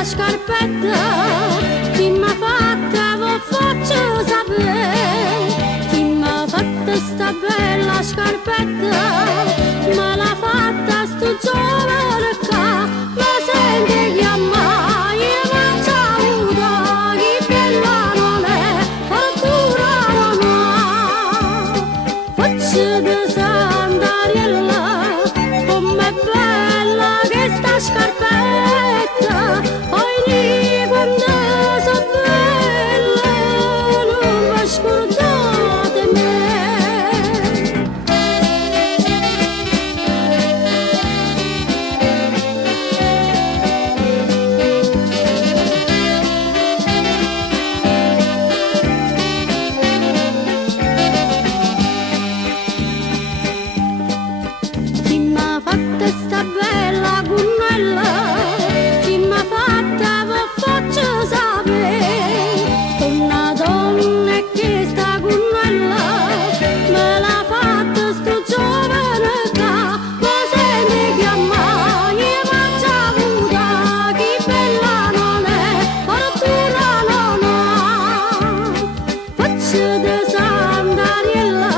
bella scarpetta, chi m'ha fatta vo faccio sapere, chi m'ha fatta sta bella scarpetta, me l'ha fatta sto giovane qua, ma senti chiamare, io faccio avuto, chi bella non è, fortuna non ha, faccio di Sant'Ariella, com'è bella che sta scarpetta, ogni quando so bella, non mi scordate me. Chi m'ha fatta sta bella cunnella, chi m'ha fatta vo faccio sapere, una donna che sta cunnella, me l'ha fatta sto giovane qua, ma senti chiamare, io faccio avuta, chi bella non è, fortuna non ha, faccio di Sant'Ariella,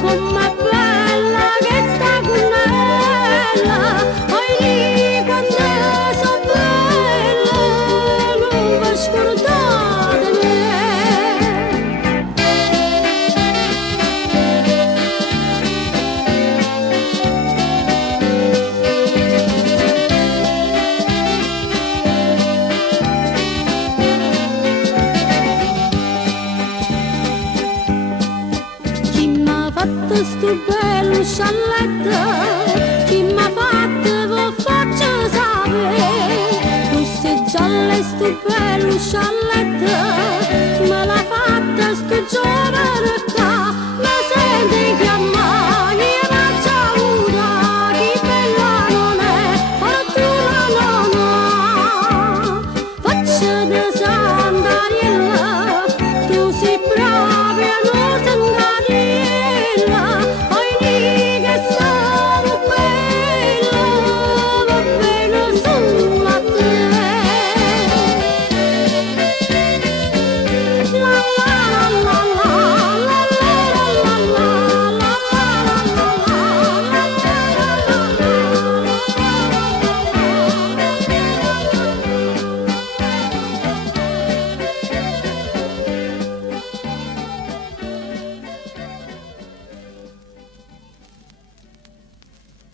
com'è bella che sta cunnella, ogni quando so bella, non vi scordate me. Chi m'ha fatto sto bello scialletto, chi m'ha fatto vo faccio sapere, queste gialle sto bello scialletto, me l'ha fatta sto giovane qua, ma senti chiamare.